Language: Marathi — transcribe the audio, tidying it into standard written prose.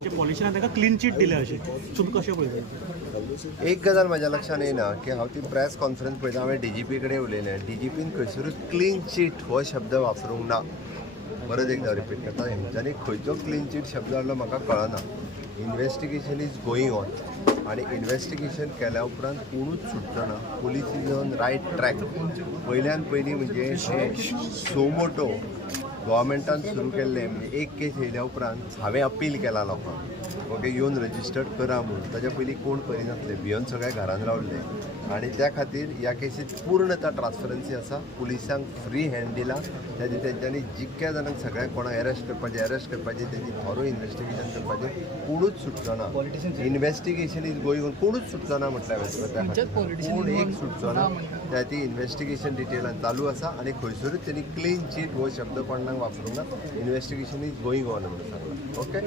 पॉलिसीन ताका क्लीन चीट दिले अशें तुमी कशें पळयता? एक गजाल म्हाज्या लक्षान येना की हांव ती प्रेस कॉन्फरन्स पळयता हांवें DGP कडेन उलयलें. DGPन खंयसरूच क्लीन चीट हो शब्द वापरूंक ना. परत एकदा रिपीट करता, हेंच्यांनी खंयचो क्लीन चीट शब्द आसलो म्हाका कळना. इन्वेस्टिगेशन इज गोईंग ऑन आनी इन्वेस्टिगेशन केल्या उपरांत कोणूच सुटचो ना. Police is on right track. पयल्यान पयलीं म्हणजे सो मोटो गव्हर्मेंटान सुरू केल्लें म्हणजे एक केस येयल्या उपरांत हांवें अपील केला लोकांक ओके येवन रजिस्टर्ड करा म्हणून. ताच्या पयलीं कोण करिनासले, भिवन सगळे घरान रावल्ले आनी त्या खातीर ह्या केसीत पूर्णता ट्रान्सपरन्सी आसा. पुलिसांक फ्री हँड दिला. त्या खातीर तेंच्यांनी जितक्या जाणांक सगळ्यांक कोणाक अरेस्ट करपाचें तेंची थॉरो इन्वेस्टिगेशन करपाचें. कोणूच सुटचो ना. Investigation is going on. कोणूच सुटचो ना म्हटल्यार कोण एक सुटचो ना. त्या ती इन्वेस्टिगेशन डिटेलान चालू आसा आनी खंयसरूच तेणी क्लीन चीट हो शब्द कोणाक वापरूंक ना. इन्वेस्टिगेशन इज गोईंग ऑन म्हणून सांगलां. ओके.